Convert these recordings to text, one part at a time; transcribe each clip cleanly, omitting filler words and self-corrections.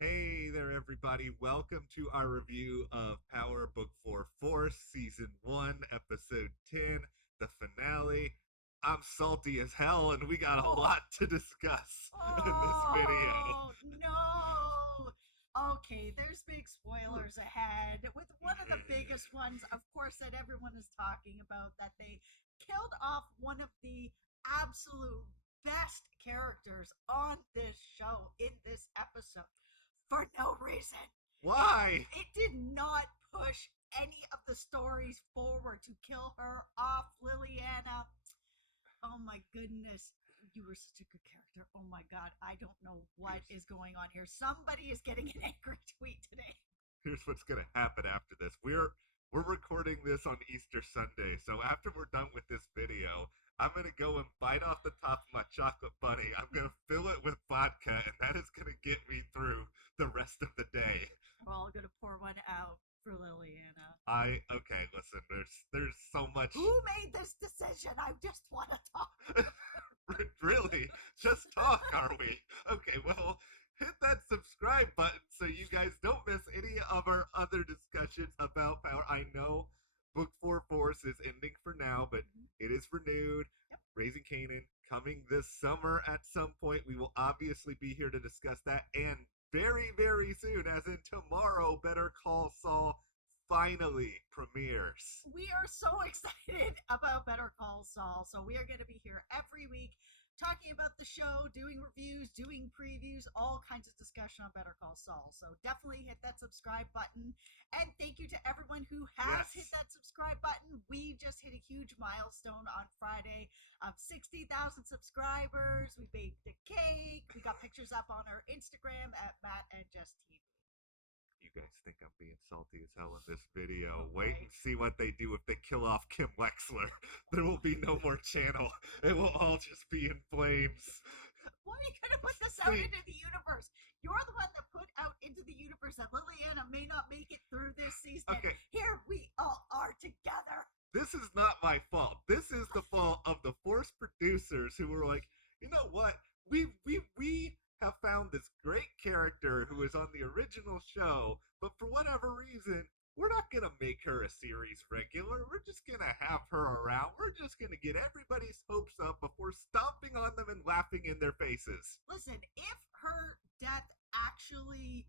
Hey there, everybody. Welcome to our review of Power Book 4 Force, Season 1, Episode 10, the finale. I'm salty as hell, and we got a Oh, lot to discuss in this video. oh no. Okay, there's big spoilers ahead. With one of the biggest ones, of course, that everyone is talking about, that they killed off one of the absolute best characters on this show in this episode for no reason. Why? It did not push any of the stories forward to kill her off, Liliana. Oh my goodness. You were such a good character. Oh my god. I don't know what Here's, is going on here. Somebody is getting an angry tweet today. here's what's gonna happen after this. We're recording this on Easter Sunday, so after we're done with this video, I'm gonna go and bite off the top of my chocolate bunny. I'm gonna fill it with vodka, and that is gonna get me through the rest of the day. We're all gonna pour one out for Liliana. Okay, listen, there's so much. Who made this decision? I just want to talk. Really? Just talk, are we? Okay, well, hit that subscribe button so you guys don't miss any of our other discussions about power. I know Book 4 Force is ending for now, but it is renewed. Yep. Raising Canaan coming this summer at some point. We will obviously be here to discuss that. And very, very soon, as in tomorrow, Better Call Saul finally premieres. We are so excited about Better Call Saul. So we are going to be here every week talking about the show, doing reviews, doing previews, all kinds of discussion on Better Call Saul. So definitely hit that subscribe button. And thank you to everyone who has hit that subscribe button. We just hit a huge milestone on Friday of 60,000 subscribers. We baked a cake. We got pictures up on our Instagram at Matt and Jess TV. You guys think I'm being salty as hell in this video. Wait and see what they do if they kill off Kim Wexler. There will be no more channel. It will all just be in flames. Why are you going to put this out into the universe? You're the one that put out into the universe that Liliana may not make it through this season. Okay. Here we all are together. This is not my fault. This is the fault of the Force producers who were like, you know what? We have found this great character who is on the original show, but for whatever reason, we're not gonna make her a series regular. We're just gonna have her around. We're just gonna get everybody's hopes up before stomping on them and laughing in their faces. Listen, if her death actually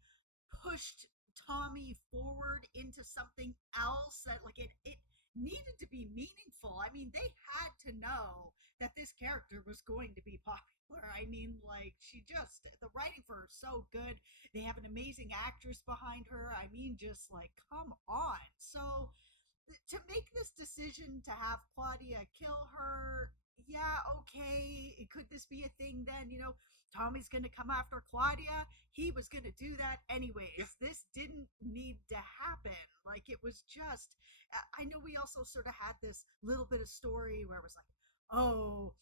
pushed Tommy forward into something else, that like it needed to be meaningful. I mean, they had to know that this character was going to be popular. I mean, like, the writing for her is so good. They have an amazing actress behind her. I mean, just like, come on. So, to make this decision to have Claudia kill her, yeah, okay. Could this be a thing then? Tommy's going to come after Claudia. He was going to do that anyways. Yeah. This didn't need to happen. Like, it was just, I know we also sort of had this little bit of story where it was like, oh,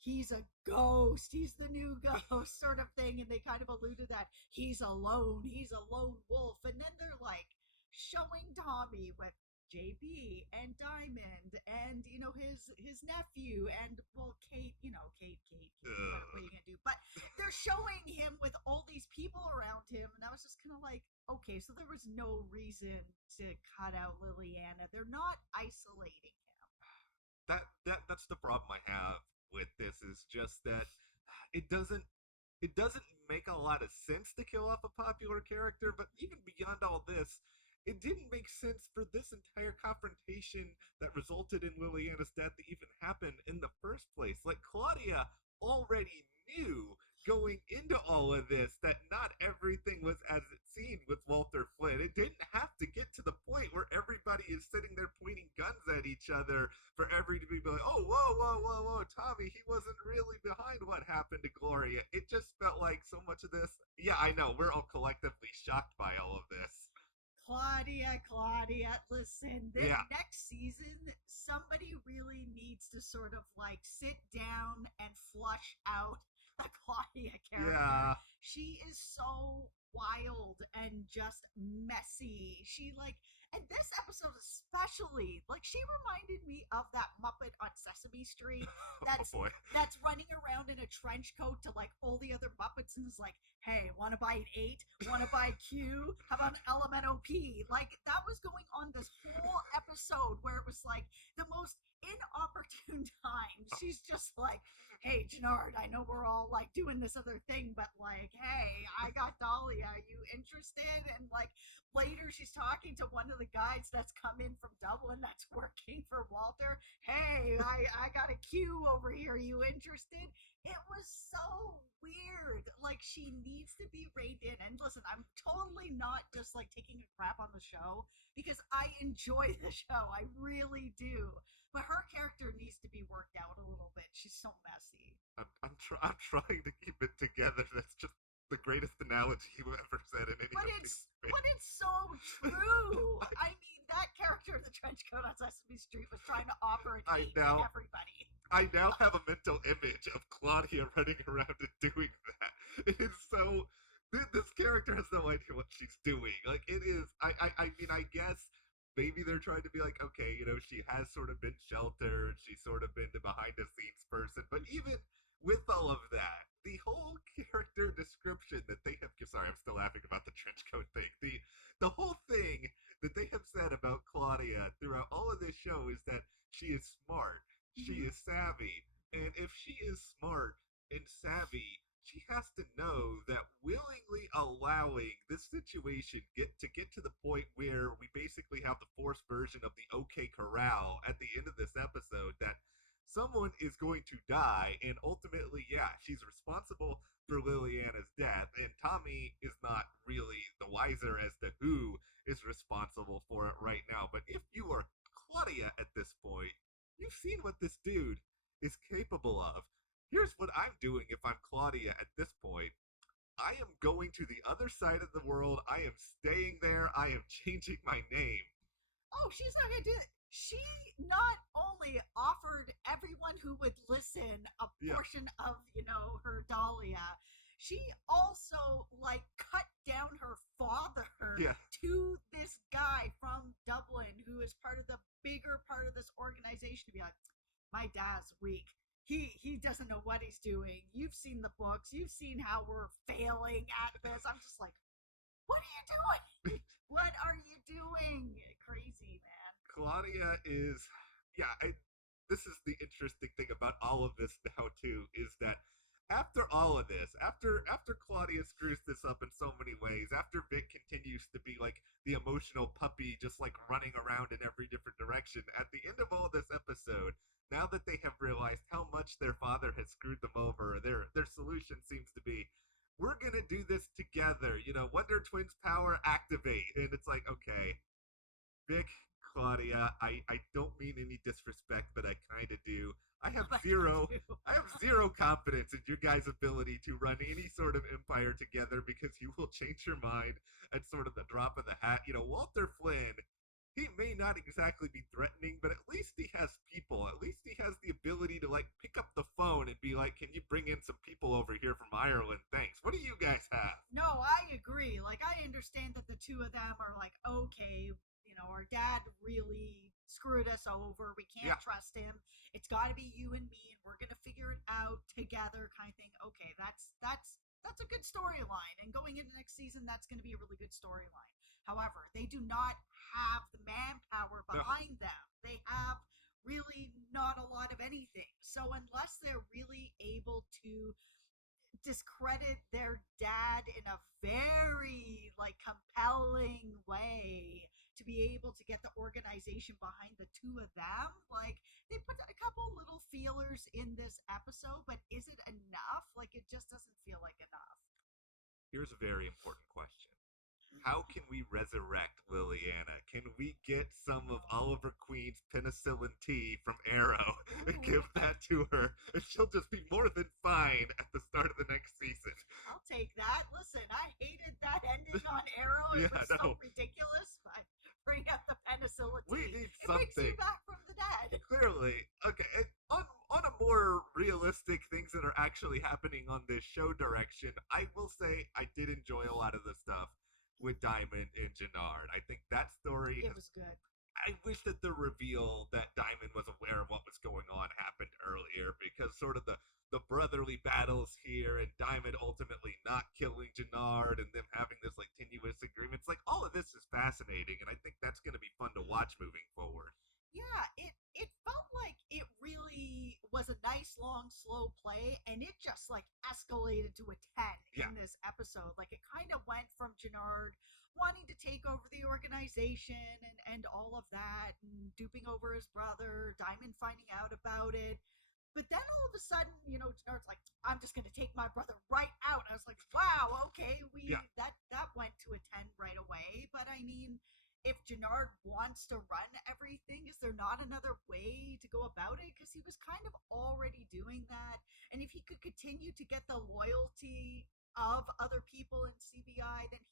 he's a ghost. He's the new ghost sort of thing. And they kind of alluded that he's alone. He's a lone wolf. And then they're like showing Tommy with JB and Diamond and his nephew and well Kate, Kate, what are you gonna do? But they're showing him with all these people around him, and I was just kind of like, okay, so there was no reason to cut out Liliana. They're not isolating him. That's the problem I have with this is just that it doesn't make a lot of sense to kill off a popular character, but even beyond all this, it didn't make sense for this entire confrontation that resulted in Liliana's death to even happen in the first place. Like, Claudia already knew going into all of this that not everything was as it seemed with Walter Flynn. It didn't have to get to the point where everybody is sitting there pointing guns at each other for every to be like, oh, whoa, Tommy, he wasn't really behind what happened to Gloria. It just felt like so much of this. Yeah, I know, we're all collectively shocked by all of this. Claudia, listen, this next season, somebody really needs to sort of like sit down and flush out the Claudia character. Yeah. She is so wild and just messy. And this episode especially like she reminded me of that Muppet on Sesame Street Oh boy. that's running around in a trench coat to like all the other Muppets and is like, hey, want to buy an 8? Want to buy Q? How about an LMNOP? Like that was going on this whole episode where it was like the most inopportune time. She's just like, hey, Jenard, I know we're all like doing this other thing, but like, hey, I got Dahlia. Are you interested? And like later she's talking to one of the guides that's come in from Dublin that's working for Walter. Hey, I got a Q over here. Are you interested? It was so weird. Like she needs to be reined in. And listen, I'm totally not just like taking a crap on the show because I enjoy the show. I really do. But her character needs to be worked out a little bit. She's so messy. I'm trying to keep it together. That's just the greatest analogy you've ever said in any. But it's so true. I mean, that character in the trench coat on Sesame Street was trying to offer a date to everybody. I now have a mental image of Claudia running around and doing that. It is so. This character has no idea what she's doing. Like it is. I mean, I guess maybe they're trying to be like, okay, you know, she has sort of been sheltered. She's sort of been the behind the scenes person. But even with all of that, the whole character description that they have. Sorry, I'm still laughing about the trench coat thing. The whole thing that they have said about Claudia throughout all of this show is that she is smart. She is savvy. And if she is smart and savvy, she has to know that willingly allowing this situation get to the point where we basically have the forced version of the OK Corral at the end of this episode, that someone is going to die, and ultimately, yeah, she's responsible for Liliana's death, and Tommy is not really the wiser as to who is responsible for it right now. But if you are Claudia at this point, you've seen what this dude is capable of. Here's what I'm doing if I'm Claudia at this point. I am going to the other side of the world. I am staying there. I am changing my name. Oh, she's not going to do it. She not only offered everyone who would listen a portion of, you know, her Dahlia, she also like cut down her father to this guy from Dublin who is part of the bigger part of this organization to be like, my dad's weak. He doesn't know what he's doing. You've seen the books. You've seen how we're failing at this. I'm just like, what are you doing? What are you doing? Crazy, man. Claudia is, this is the interesting thing about all of this now too, is that after all of this, after Claudia screws this up in so many ways, after Vic continues to be like the emotional puppy just like running around in every different direction, at the end of all this episode, now that they have realized how much their father has screwed them over, their solution seems to be, we're gonna do this together, you know, Wonder Twins power activate. And it's like, okay, Vic, Claudia, I don't mean any disrespect, but I kind of do. I have zero confidence in your guys' ability to run any sort of empire together, because you will change your mind at sort of the drop of the hat. You know, Walter Flynn, he may not exactly be threatening, but at least he has people. At least he has the ability to like pick up the phone and be like, can you bring in some people over here from Ireland? Thanks. What do you guys have? No, I agree. Like, I understand that the two of them are like, okay, you know, our dad really screwed us over. We can't trust him. It's got to be you and me, and we're gonna figure it out together, kind of thing. Okay, that's a good storyline, and going into next season, that's gonna be a really good storyline. However, they do not have the manpower behind them. They have really not a lot of anything. So unless they're really able to discredit their dad in a very like compelling way to be able to get the organization behind the two of them, like they put a couple little feelers in this episode, but is it enough? Like, it just doesn't feel like enough. Here's a very important question. How can we resurrect Liliana? Can we get some of Oliver Queen's penicillin tea from Arrow and give that to her, and she'll just be more than fine at the start of the next season? I'll take that. Listen, I hated that ending on Arrow. It was so ridiculous. But bring out the penicillin tea. We need something. It brings you back from the dead. Clearly. Okay, and on a more realistic things that are actually happening on this show direction, I will say I did enjoy a lot of the stuff with Diamond and Jenard. I think that story it was good. I wish that the reveal that Diamond was aware of what was going on happened earlier, because sort of the brotherly battles here and Diamond ultimately not killing Jenard and them having this like tenuous agreement. It's like all of this is fascinating, and I think that's going to be fun to watch moving forward. Yeah, it felt like it really was a nice long slow play, and it just like escalated to a 10 Yeah, in this episode. Like it kind of went from Jenard wanting to take over the organization and all of that and duping over his brother, Diamond finding out about it. But then all of a sudden, Jenard's like, I'm just gonna take my brother right out. I was like, wow, okay, yeah, that went to a 10 right away. But I mean, if Jenard wants to run everything, is there not another way to go about it? Because he was kind of already doing that. And if he could continue to get the loyalty of other people in CBI, then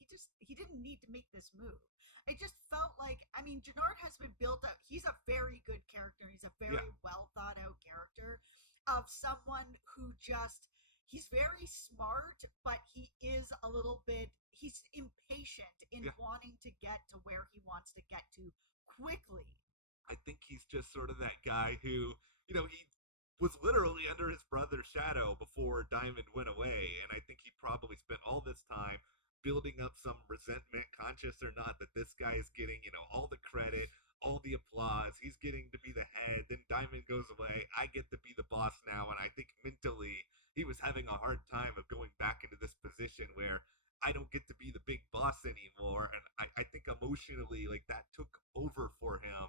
he didn't need to make this move. It just felt like, I mean, Jenard has been built up. He's a very good character. He's a yeah, very well thought out character of someone who just he's very smart, but he is a little bit he's impatient in yeah. wanting to get to where he wants to get to quickly. I think he's just sort of that guy who, he was literally under his brother's shadow before Diamond went away. And I think he probably spent all this time building up some resentment, conscious or not, that this guy is getting, all the credit, all the applause. He's getting to be the head. Then Diamond goes away. I get to be the boss now. And I think mentally he was having a hard time of going back into this position where I don't get to be the big boss anymore. And I think emotionally, like that took over for him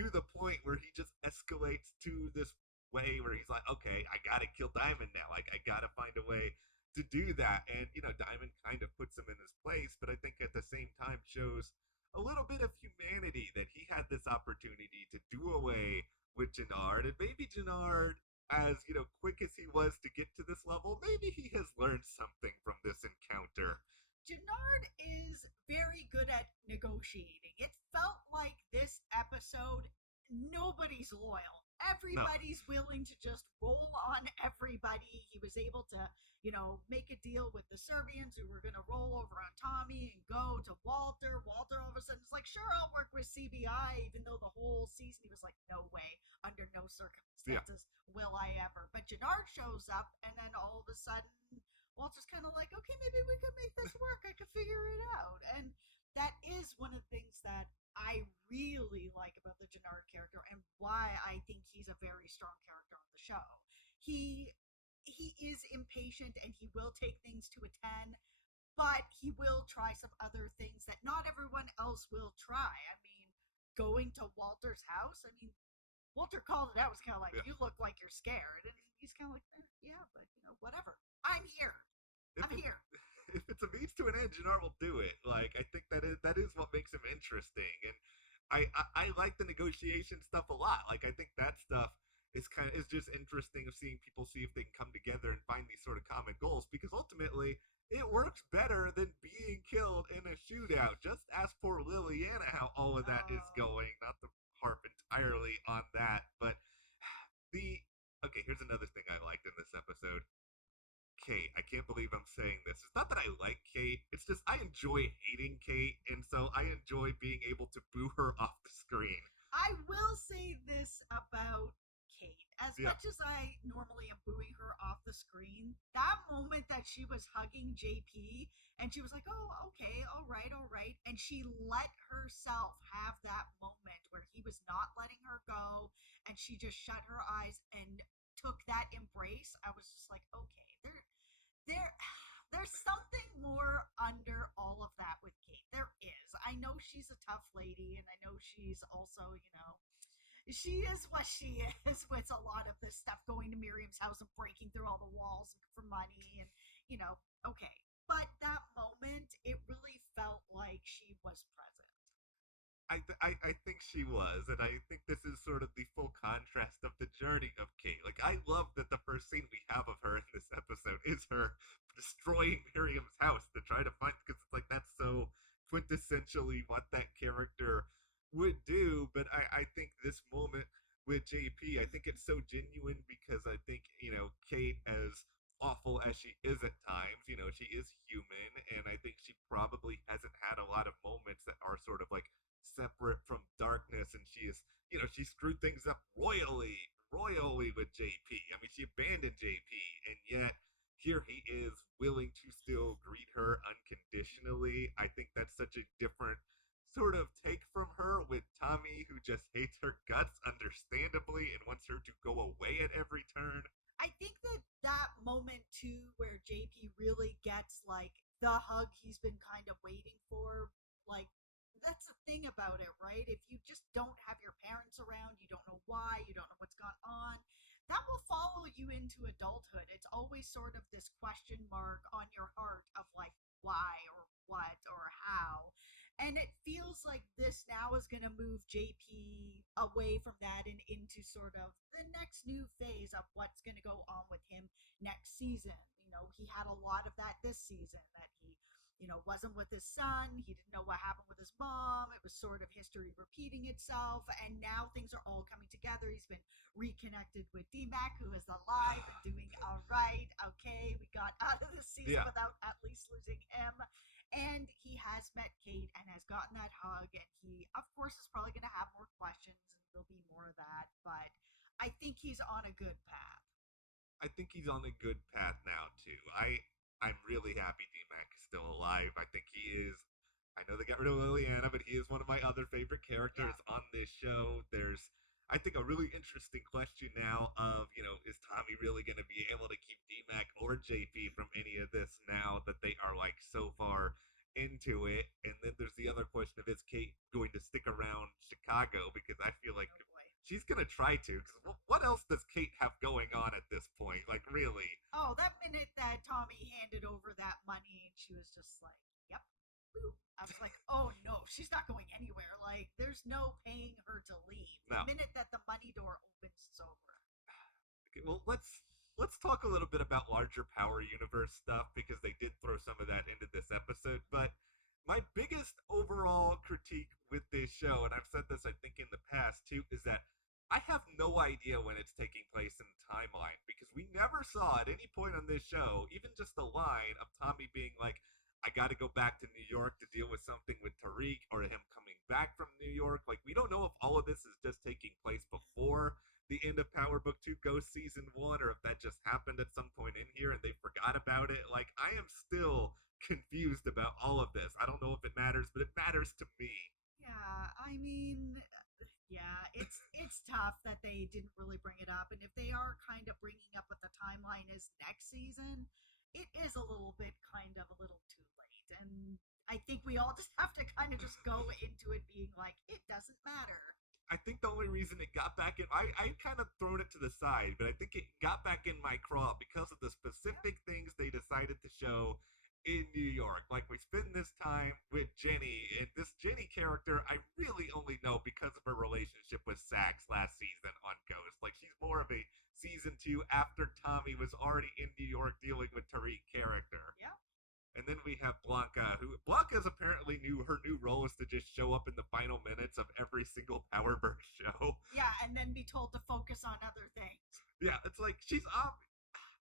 to the point where he just escalates to this way where he's like, okay, I gotta kill Diamond now. Like, I gotta find a way to do that. And, Diamond kind of puts him in his place, but I think at the same time shows a little bit of humanity that he had this opportunity to do away with Jenard. And maybe Jenard, as, quick as he was to get to this level, maybe he has learned something from this encounter. Jenard is very good at negotiating. It felt like this episode, nobody's loyal. No, Everybody's willing to just roll on everybody. He was able to, make a deal with the Serbians who were going to roll over on Tommy and go to Walter. Walter all of a sudden is like, sure, I'll work with CBI, even though the whole season he was like, no way, under no yeah, circumstances will I ever. But Jenard shows up, and then all of a sudden, Walter's kind of like, okay, maybe we could make this work. I could figure it out. And that is one of the things that I really like about the Jenard character and why I think he's a very strong character on the show. He he is impatient and he will take things to a 10, but he will try some other things that not everyone else will try. I mean, going to Walter's house, I mean, Walter called it out. Was kind of like, yeah. "You look like you're scared," and he's kind of like, "Yeah, but whatever. I'm here. If I'm it, here." if it's a means to an end, Jannar will do it. Like I think that is what makes him interesting, and I like the negotiation stuff a lot. Like I think that stuff is just interesting of seeing people see if they can come together and find these sort of common goals because ultimately it works better than being killed in a shootout. Just ask poor Liliana how all of that is Oh, going. Not to harp entirely on that, but the okay. Here's another thing I liked in this episode. Kate. I can't believe I'm saying this. It's not that I like Kate. It's just I enjoy hating Kate, and so I enjoy being able to boo her off the screen. I will say this about Kate. As Yeah, much as I normally am booing her off the screen, that moment that she was hugging JP and she was like, "Oh, okay, all right," and she let herself have that moment where he was not letting her go, and she just shut her eyes and took that embrace. I was just like, "Okay, there there's something more under all of that with Kate. There is. I know she's a tough lady, and I know she's also, she is what she is with a lot of this stuff, going to Miriam's house and breaking through all the walls for money, and okay. But that moment, it really felt like she was present. I think she was, and I think this is sort of the full contrast of the journey of Kate. Like I love that the first scene we have of her in this episode is her destroying Miriam's house to try to find because it's like that's so quintessentially what that character would do. But I think this moment with JP, I think it's so genuine because I think Kate as awful as she is at times, she is human, and I think she probably hasn't had a lot of moments that are sort of like separate from darkness and screwed things up royally with JP. I mean, she abandoned JP, and yet here he is willing to still greet her unconditionally. I think that's such a different sort of take from her with Tommy, who just hates her guts understandably and wants her to go away at every turn. I think that that moment too, where JP really gets like the hug he's been kind of waiting for, like that's the thing about it, right? If you just don't have your parents around, you don't know why, you don't know what's gone on, that will follow you into adulthood. It's always sort of this question mark on your heart of like why or what or how. And it feels like this now is going to move JP away from that and into sort of the next new phase of what's going to go on with him next season. He had a lot of that this season, that he wasn't with his son. He didn't know what happened with his mom. It was sort of history repeating itself. And now things are all coming together. He's been reconnected with DMAC, who is alive and doing all right. Okay, we got out of this season without at least losing him. And he has met Kate and has gotten that hug. And he, of course, is probably going to have more questions, and there'll be more of that. But I think he's on a good path. I think he's on a good path now too. I'm really happy D-Mac is still alive. I think he is. I know they got rid of Liliana, but he is one of my other favorite characters on this show. There's, I think, a really interesting question now of, is Tommy really going to be able to keep D-Mac or JP from any of this now that they are like so far into it? And then there's the other question of, is Kate going to stick around Chicago? Because I feel like she's gonna try to. Because what else does Kate have going on at this point? Like, really? Oh, that minute that Tommy handed over that money, and she was just like, "Yep." I was like, "Oh no, she's not going anywhere. Like, there's no paying her to leave. The minute that the money door opens, it's over." Okay, well, let's talk a little bit about larger power universe stuff, because they did throw some of that into this episode. But my biggest overall critique with this show, and I've said this I think in the past too, is that I have no idea when it's taking place in the timeline, because we never saw at any point on this show even just a line of Tommy being like, I gotta go back to New York to deal with something with Tariq, or him coming back from New York. Like, we don't know if all of this is just taking place before the end of Power Book 2 Ghost Season 1, or if that just happened at some point in here and they forgot about it. Like, I am still confused about all of this. I don't know if it matters, but it matters to me. Yeah, I mean, yeah, it's tough that they didn't really bring it up, and if they are kind of bringing up what the timeline is next season, it is a little bit kind of a little too late. And I think we all just have to kind of just go into it being like, it doesn't matter. I think the only reason it got back in, I kind of thrown it to the side, but I think it got back in my craw because of the specific things they decided to show in New York. Like, we spend this time with Jenny, and this Jenny character I really only know because of her relationship with Sax last season on Ghost. Like, she's more of a season 2 after Tommy was already in New York dealing with Tariq character. Yeah. And then we have Blanca, who Blanca's apparently her new role is to just show up in the final minutes of every single Powerverse show. Yeah, and then be told to focus on other things. Yeah, it's like she's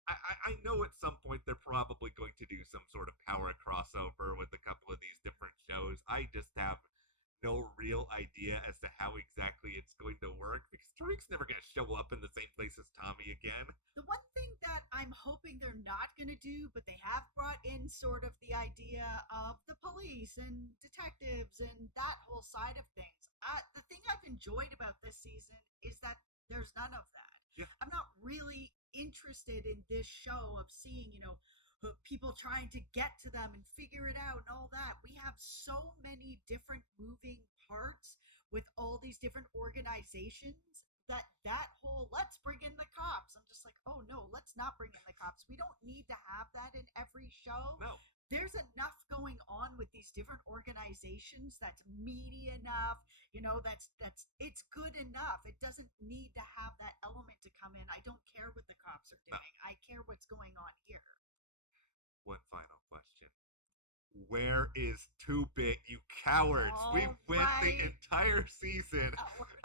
I know at some point they're probably going to do some sort of power crossover with a couple of these different shows. I just have no real idea as to how exactly it's going to work, because Tariq's never going to show up in the same place as Tommy again. The one thing that I'm hoping they're not going to do, but they have brought in sort of the idea of the police and detectives and that whole side of things. The thing I've enjoyed about this season is that there's none of that. Yeah. I'm not really interested in this show of seeing, people trying to get to them and figure it out and all that. We have so many different moving parts with all these different organizations that whole let's bring in the cops. I'm just like, oh no, let's not bring in the cops. We don't need to have that in every show. No. There's enough going on with these different organizations that's meaty enough, that's it's good enough. It doesn't need to have that element to come in. I don't care what the cops are doing. No. I care what's going on here. One final question. Where is Too Big, you cowards? Oh, we went the entire season.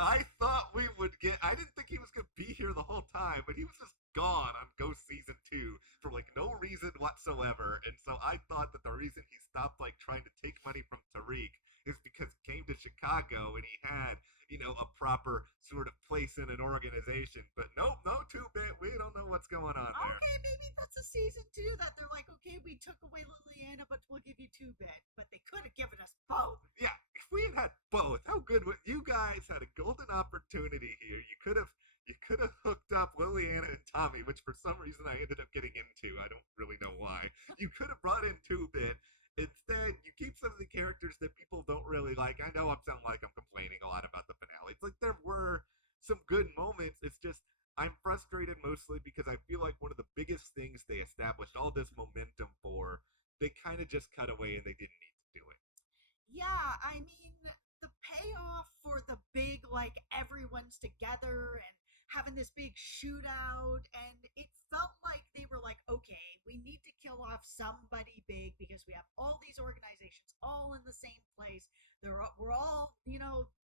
I thought we would get, I didn't think he was going to be here the whole time, but he was just gone on Ghost Season 2 for like no reason whatsoever. And so I thought that the reason he stopped like trying to take money from Tariq is because he came to Chicago and he had, a proper sort of place in an organization. But nope, no 2-bit. We don't know what's going on there. Okay, maybe that's a season 2 that they're like, okay, we took away Liliana, but we'll give you 2-bit. But they could have given us both. Yeah, if we had both, how good would you guys had a golden opportunity here? You could have hooked up Liliana and Tommy, which for some reason I ended up getting into. I don't really know why. You could have brought in 2-bit. Instead, you keep some of the characters that people don't really like. I know I'm sounding like I'm complaining a lot about the finale. It's like there were some good moments. It's just I'm frustrated mostly because I feel like one of the biggest things they established all this momentum for, they kind of just cut away and they didn't need to do it. Yeah, I mean, the payoff for the big, like, everyone's together and having this big shootout, and it felt like they were like, okay, we need to kill off somebody big because we have all these organizations all in the same place. We're all,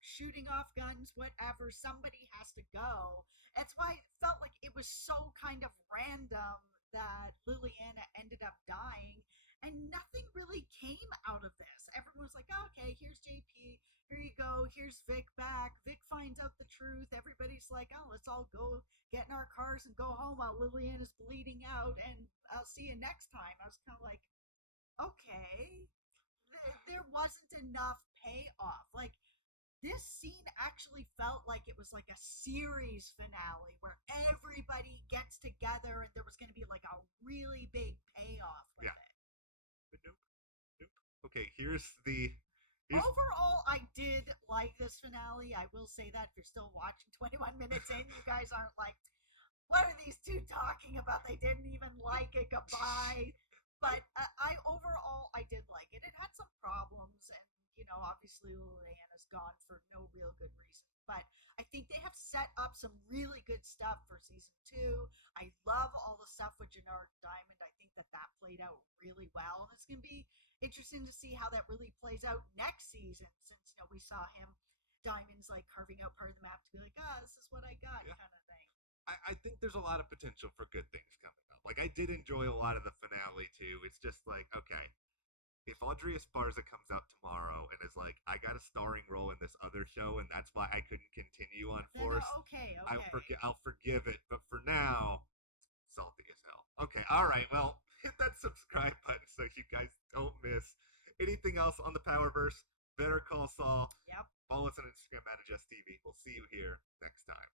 shooting off guns, whatever. Somebody has to go. That's why it felt like it was so kind of random that Liliana ended up dying and nothing really came out of this. Everyone was like, oh, okay, here's JP, here you go, here's Vic back. Vic finds out the truth. Everybody's like, oh, let's all go get in our cars and go home while Liliana's bleeding out, and I'll see you next time. I was kind of like, okay, there wasn't enough payoff. Like, this scene actually felt like it was like a series finale where everybody gets together and there was going to be like a really big payoff with it. But nope. Okay, Overall, I did like this finale. I will say that if you're still watching 21 minutes in, you guys aren't like, what are these two talking about? They didn't even like it. Goodbye. But I did like it. It had some problems, and obviously Liliana's gone for no real good reason. But I think they have set up some really good stuff for season 2. I love all the stuff with Jenard and Diamond. I think that played out really well, and it's gonna be interesting to see how that really plays out next season. Since we saw him, Diamond's like carving out part of the map to be like, this is what I got, kind of thing. I think there's a lot of potential for good things coming up. Like, I did enjoy a lot of the finale too. It's just like, okay, if Audrey Esparza comes out tomorrow and is like, I got a starring role in this other show and that's why I couldn't continue on Force, okay. I'll forgive it. But for now, salty as hell. Okay, all right. Well, hit that subscribe button so you guys don't miss anything else on the Powerverse. Better Call Saul. Yep. Follow us on Instagram at AdjustTV. We'll see you here next time.